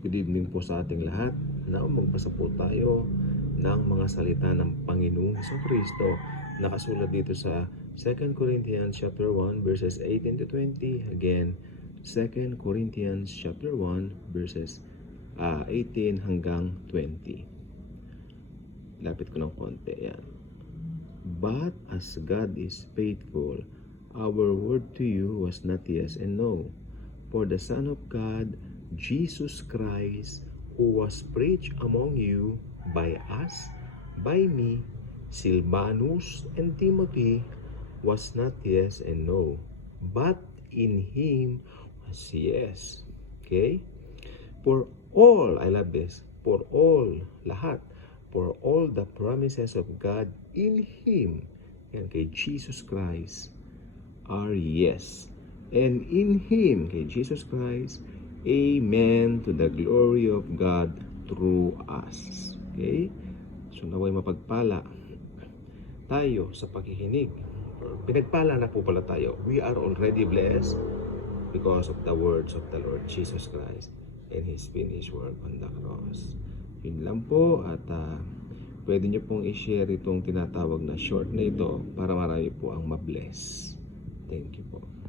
Good evening po sa ating lahat. Now, magbasa po tayo ng mga salita ng Panginoong Hesukristo. Nakasulat dito sa 2 Corinthians chapter 1 verses 18 to 20. Again, 2 Corinthians chapter 1 verses 18 hanggang 20. Lapit ko ng konti. Yan. But as God is faithful, our word to you was not yes and no. For the Son of God, Jesus Christ, who was preached among you by us, by me, Silvanus, and Timothy, was not yes and no, but in him was yes. Okay? For all, I love this, for all, lahat, for all the promises of God in him, yan kay Jesus Christ, are yes. And in him, kay Jesus Christ, amen, to the glory of God through us. Okay? So naway mapagpala tayo sa pakikinig. Pinagpala na po pala tayo. We are already blessed because of the words of the Lord Jesus Christ and His finished work on the cross. Yun lang po at pwede nyo pong i-share itong tinatawag na short na ito para marami po ang mabless. Thank you po.